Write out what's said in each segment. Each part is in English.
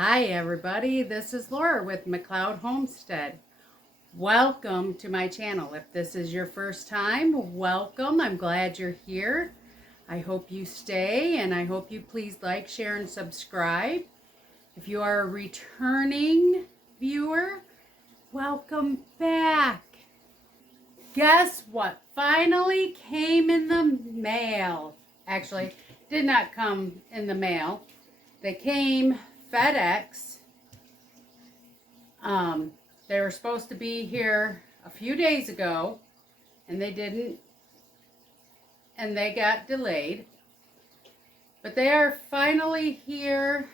Hi everybody, this is Laura with McLeod Homestead. Welcome to my channel. If this is your first time, welcome. I'm glad you're here. I hope you stay and I hope you please like, share, and subscribe. If you are a returning viewer, welcome back. Guess what finally came in the mail? Actually, did not come in the mail. They came FedEx. They were supposed to be here a few days ago, and they didn't, and they got delayed. But they are finally here,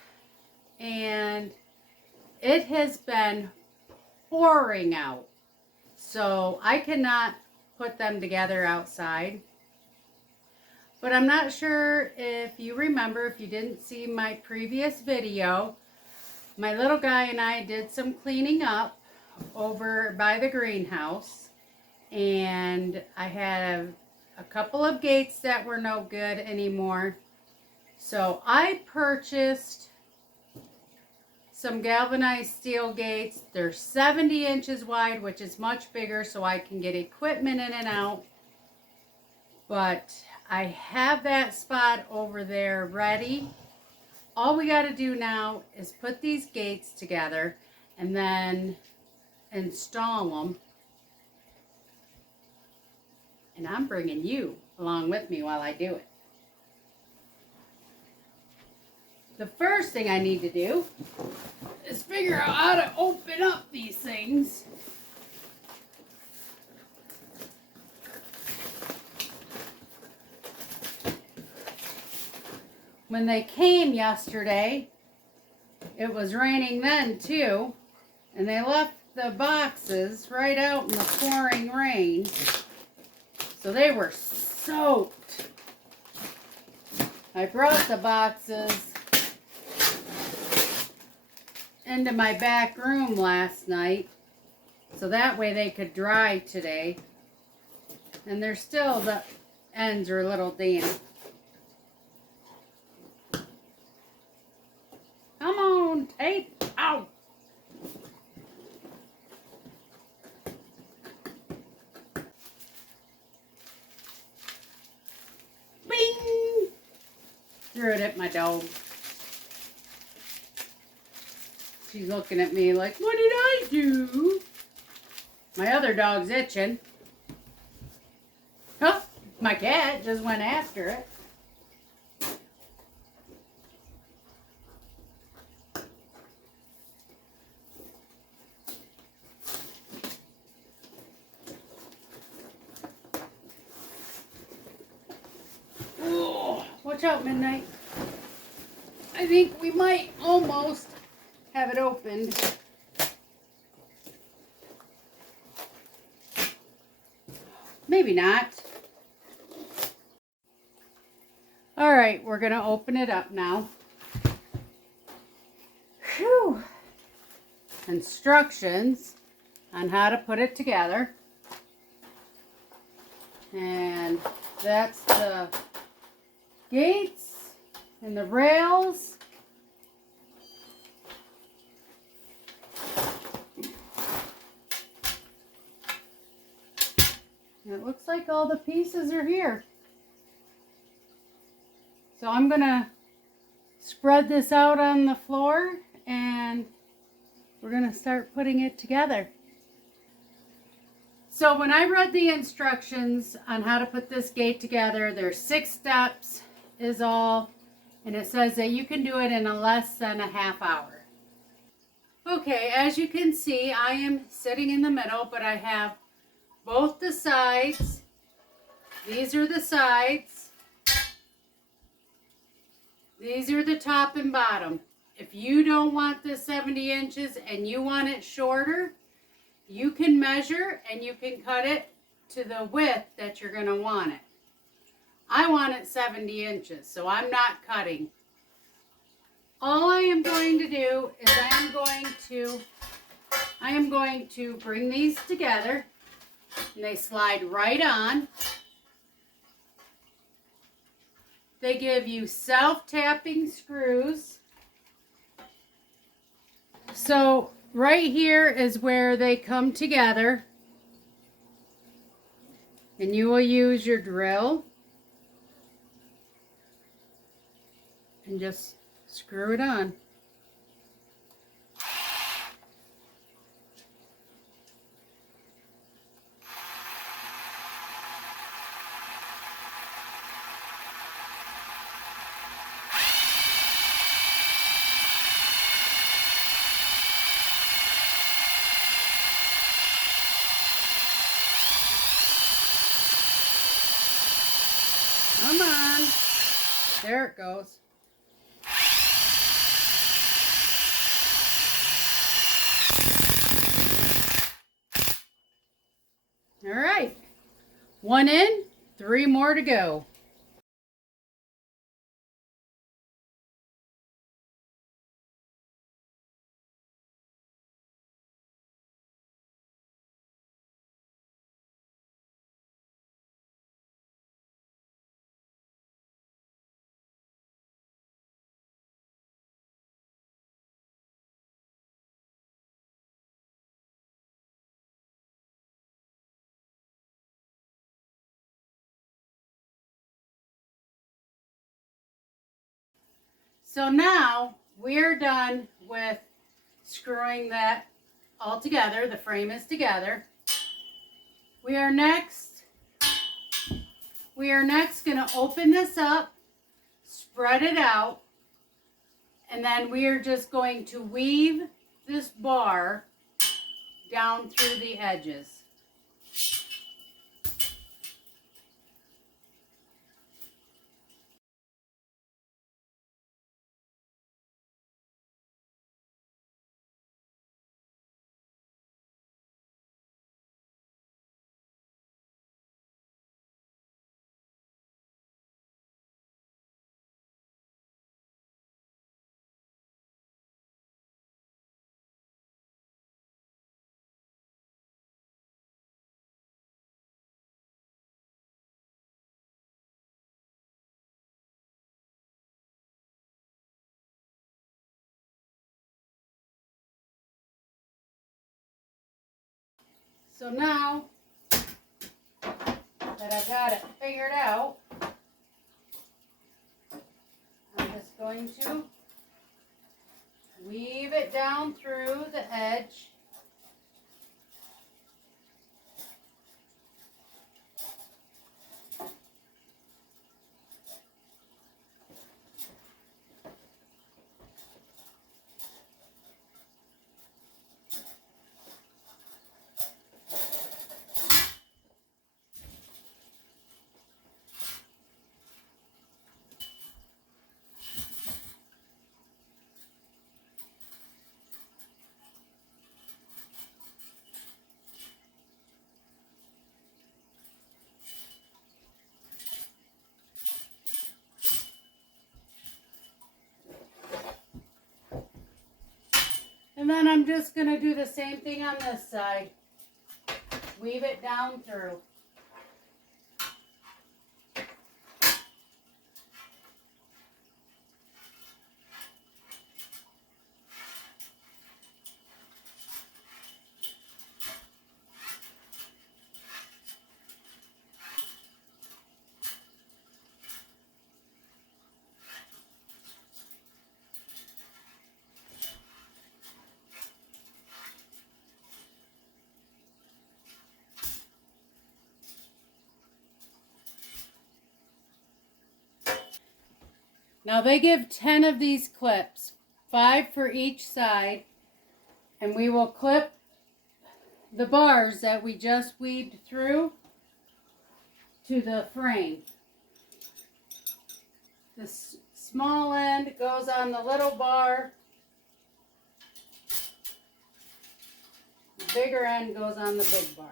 and it has been pouring out. So I cannot put them together outside. But I'm not sure if you remember, if you didn't see my previous video, my little guy and I did some cleaning up over by the greenhouse, and I had a couple of gates that were no good anymore. So I purchased some galvanized steel gates. They're 70 inches wide, which is much bigger, so I can get equipment in and out. But I have that spot over there ready. All we got to do now is put these gates together and then install them. And I'm bringing you along with me while I do it. The first thing I need to do is figure out how to open up these things. When they came yesterday, it was raining then too, and they left the boxes right out in the pouring rain, so they were soaked. I brought the boxes into my back room last night, so that way they could dry today, and they're still, the ends are a little damp. Come on, tape out. Bing! Threw it at my dog. She's looking at me like, what did I do? My other dog's itching. Oh, my cat just went after it. Watch out, Midnight. I think we might almost have it opened. Maybe not. All right, we're going to open it up now. Whew. Instructions on how to put it together. And that's the gates and the rails. And it looks like all the pieces are here. So I'm gonna spread this out on the floor and we're gonna start putting it together. So when I read the instructions on how to put this gate together, there's 6 steps is all, and it says that you can do it in less than a half hour. Okay, as you can see, I am sitting in the middle, but I have both the sides. These are the sides. These are the top and bottom. If you don't want the 70 inches and you want it shorter, you can measure and you can cut it to the width that you're going to want it. I want it 70 inches, so I'm not cutting. All I am going to do is I am going to bring these together, and they slide right on. They give you self-tapping screws. So right here is where they come together, and you will use your drill and just screw it on. Come on. There it goes. All right. 1 in, 3 more to go. So now we're done with screwing that all together. The frame is together. We are next going to open this up, spread it out, and then we are just going to weave this bar down through the edges. So now that I've got it figured out, I'm just going to weave it down through the edge. And then I'm just going to do the same thing on this side. Weave it down through. Now they give 10 of these clips, 5 for each side, and we will clip the bars that we just weaved through to the frame. The small end goes on the little bar, the bigger end goes on the big bar.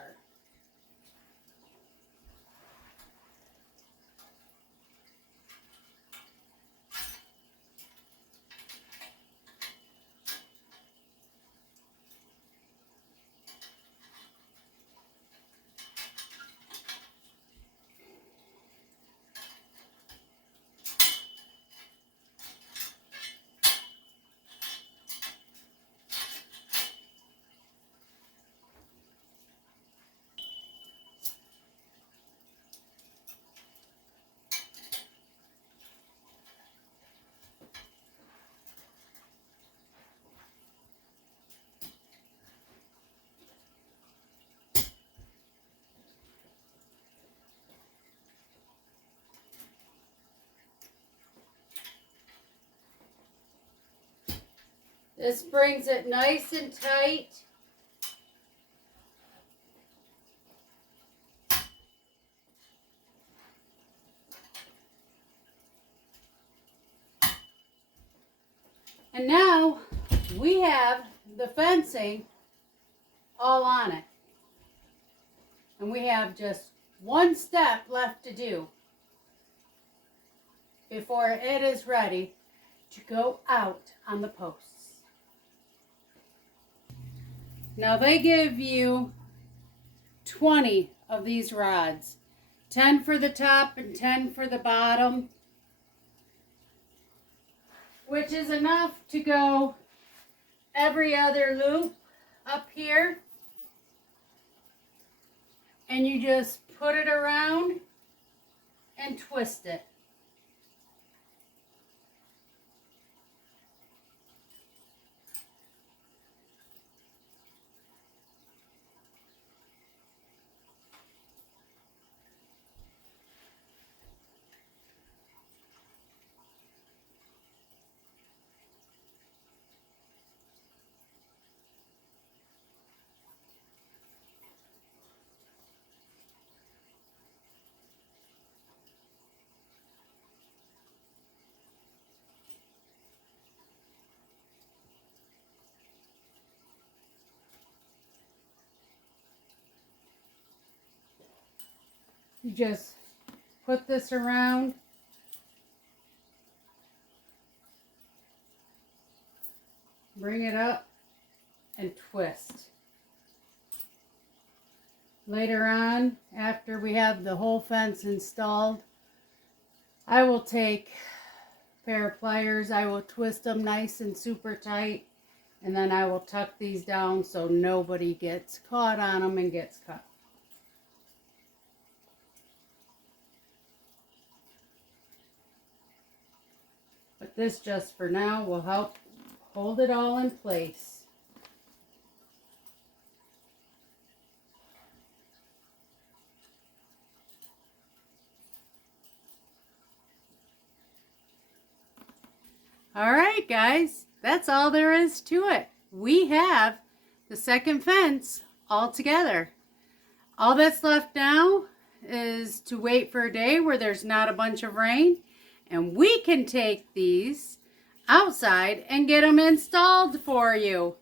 This brings it nice and tight. And now we have the fencing all on it. And we have just one step left to do before it is ready to go out on the posts. Now they give you 20 of these rods, 10 for the top and 10 for the bottom, which is enough to go every other loop up here. And you just put it around and twist it. You just put this around, bring it up, and twist. Later on, after we have the whole fence installed, I will take a pair of pliers, I will twist them nice and super tight, and then I will tuck these down so nobody gets caught on them and gets cut. But this just for now will help hold it all in place. All right, guys, that's all there is to it. We have the second fence all together. All that's left now is to wait for a day where there's not a bunch of rain, and we can take these outside and get them installed for you.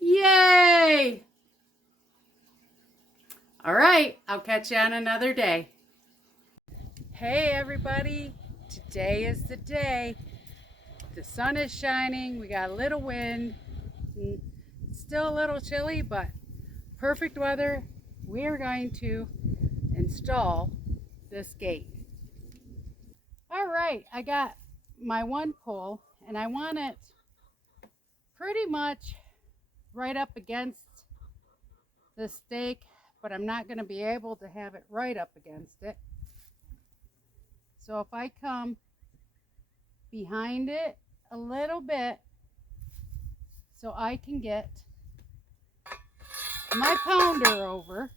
Yay! All right, I'll catch you on another day. Hey everybody, today is the day. The sun is shining, we got a little wind, still a little chilly, but perfect weather. We are going to install this gate. All right, I got my one pole and I want it pretty much right up against the stake, but I'm not going to be able to have it right up against it. So if I come behind it a little bit so I can get my pounder over,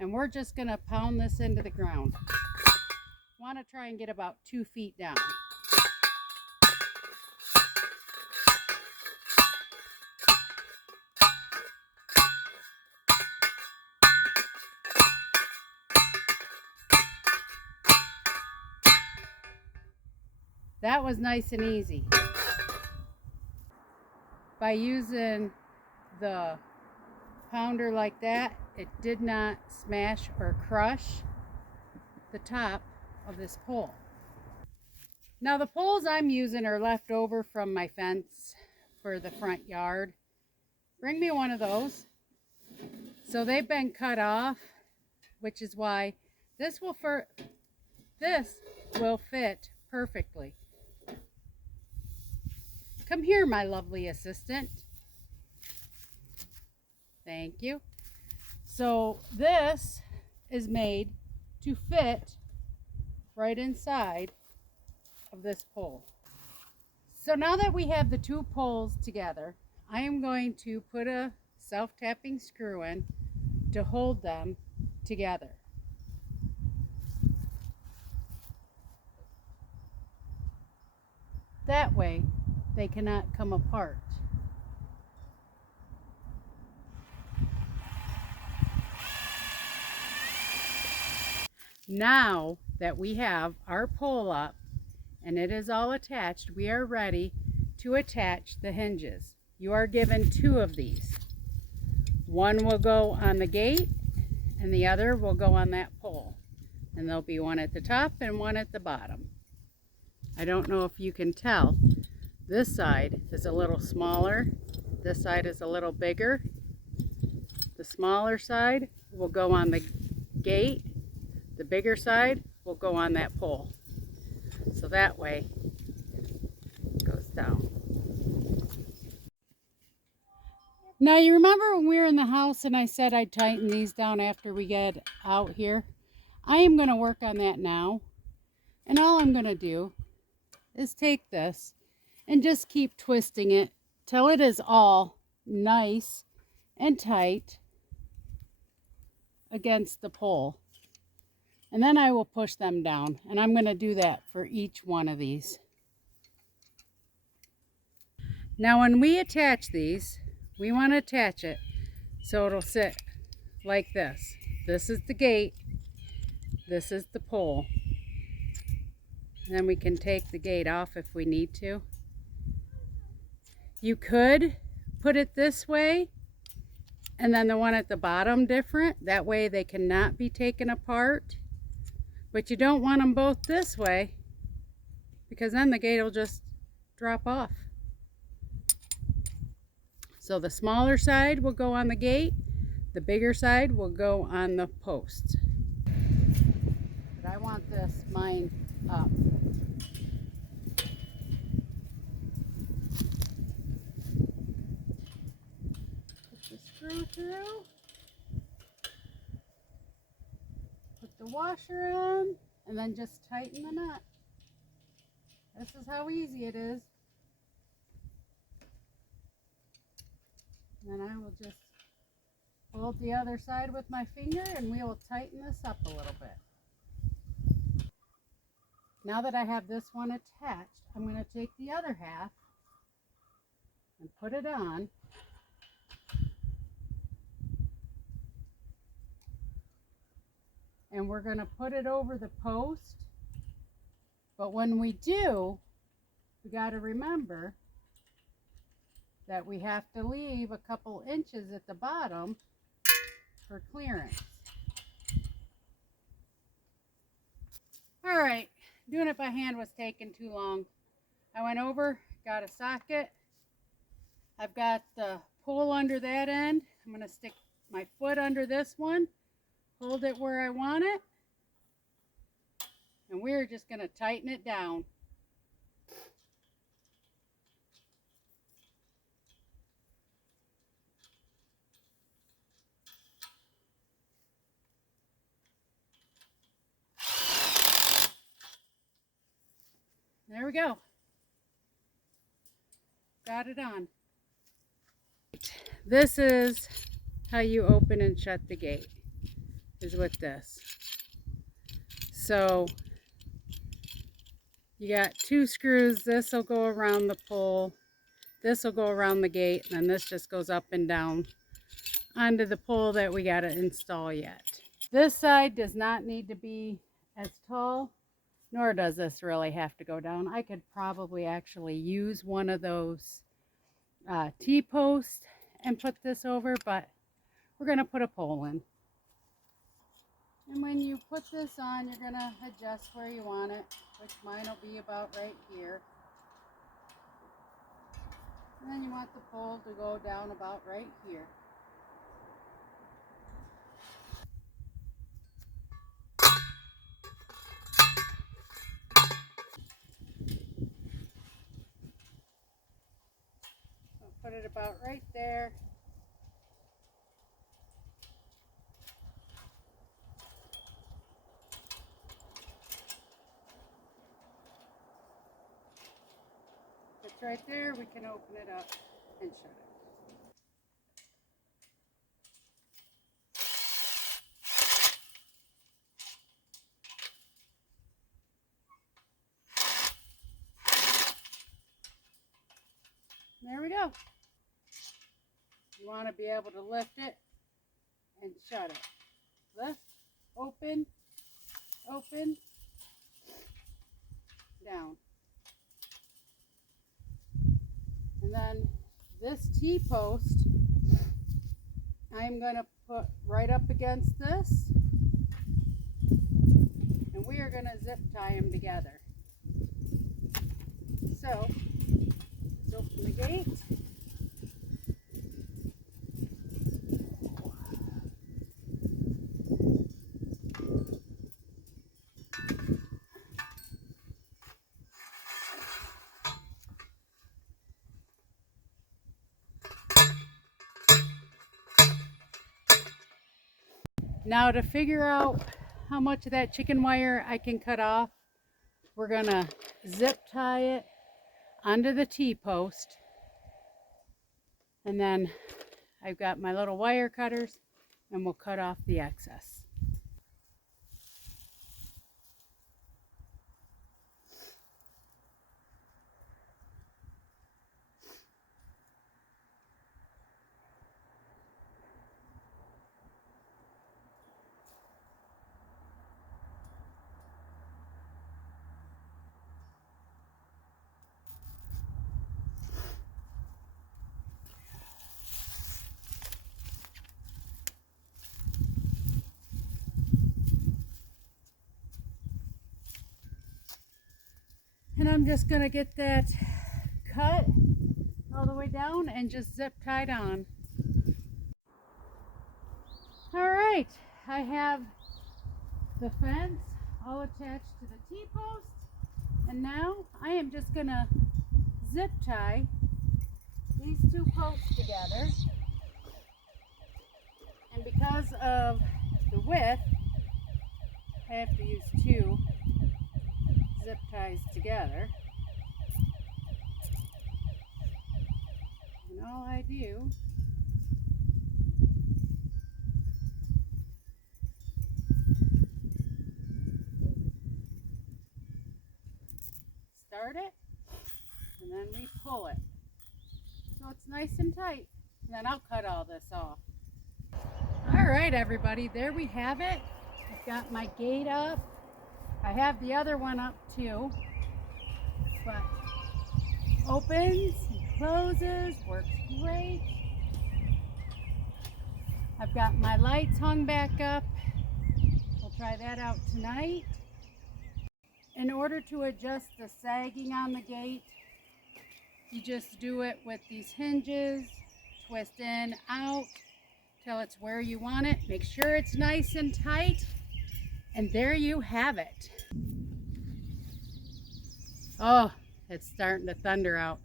and we're just going to pound this into the ground. Want to try and get about 2 feet down. That was nice and easy. By using the pounder like that, it did not smash or crush the top of this pole. Now the poles I'm using are left over from my fence for the front yard. Bring me one of those. So they've been cut off, which is why this will fit perfectly. Come here, my lovely assistant. Thank you. So this is made to fit right inside of this pole. So now that we have the two poles together, I am going to put a self-tapping screw in to hold them together. That way they cannot come apart. Now that we have our pole up and it is all attached, we are ready to attach the hinges. You are given 2 of these. One will go on the gate and the other will go on that pole. And there'll be one at the top and one at the bottom. I don't know if you can tell. This side is a little smaller. This side is a little bigger. The smaller side will go on the gate. The bigger side will go on that pole. So that way it goes down. Now you remember when we were in the house and I said I'd tighten these down after we get out here? I am going to work on that now. And all I'm going to do is take this and just keep twisting it till it is all nice and tight against the pole. And then I will push them down, and I'm going to do that for each one of these. Now when we attach these, we want to attach it so it'll sit like this. This is the gate, this is the pole. And then we can take the gate off if we need to. You could put it this way and then the one at the bottom different. That way they cannot be taken apart. But you don't want them both this way because then the gate will just drop off. So the smaller side will go on the gate, the bigger side will go on the posts. But I want mine up. Put the screw through. Put the washer on, and then just tighten the nut. This is how easy it is. And then I will just hold the other side with my finger and we will tighten this up a little bit. Now that I have this one attached, I'm going to take the other half and put it on. And we're going to put it over the post. But when we do, we got to remember that we have to leave a couple inches at the bottom for clearance. All right, doing it by hand was taking too long. I went over, got a socket. I've got the pole under that end. I'm going to stick my foot under this one, hold it where I want it, and we're just going to tighten it down. There we go. Got it on. This is how you open and shut the gate, is with this. So you got 2 screws. This will go around the pole. This will go around the gate, and then this just goes up and down onto the pole that we got to install yet. This side does not need to be as tall, nor does this really have to go down. I could probably actually use one of those T-posts and put this over, but we're going to put a pole in. And when you put this on, you're going to adjust where you want it, which mine will be about right here. And then you want the pole to go down about right here. So put it about right there. If it's right there, we can open it up and shut it. There we go. You want to be able to lift it and shut it. Lift, open, open, down. And then this T-post, I'm going to put right up against this, and we are going to zip tie them together. So, let's open the gate. Now to figure out how much of that chicken wire I can cut off, we're going to zip tie it onto the T-post. And then I've got my little wire cutters and we'll cut off the excess. And I'm just going to get that cut all the way down and just zip tied on. All right, I have the fence all attached to the T-post, and now I am just going to zip tie these two posts together. And because of the width, I have to use two zip ties together. And all I do start it and then we pull it so it's nice and tight, and then I'll cut all this off. All right, everybody, there we have it. I've got my gate up. I have the other one up too, but opens and closes, works great. I've got my lights hung back up. We'll try that out tonight. In order to adjust the sagging on the gate, you just do it with these hinges, twist in, out, till it's where you want it. Make sure it's nice and tight. And there you have it. Oh, it's starting to thunder out.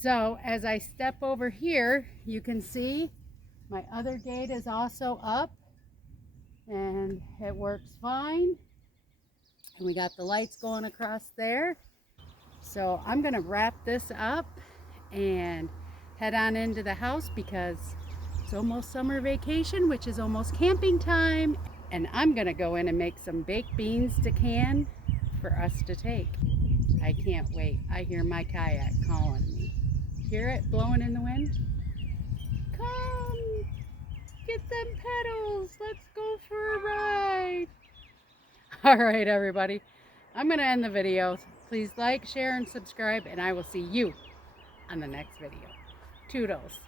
So as I step over here, you can see my other gate is also up and it works fine. And we got the lights going across there. So I'm gonna wrap this up and head on into the house because it's almost summer vacation, which is almost camping time. And I'm gonna go in and make some baked beans to can for us to take. I can't wait. I hear my kayak calling me. Hear it blowing in the wind? Come, get them pedals. Let's go for a ride. All right, everybody. I'm gonna end the video. Please like, share, and subscribe, and I will see you on the next video. Toodles.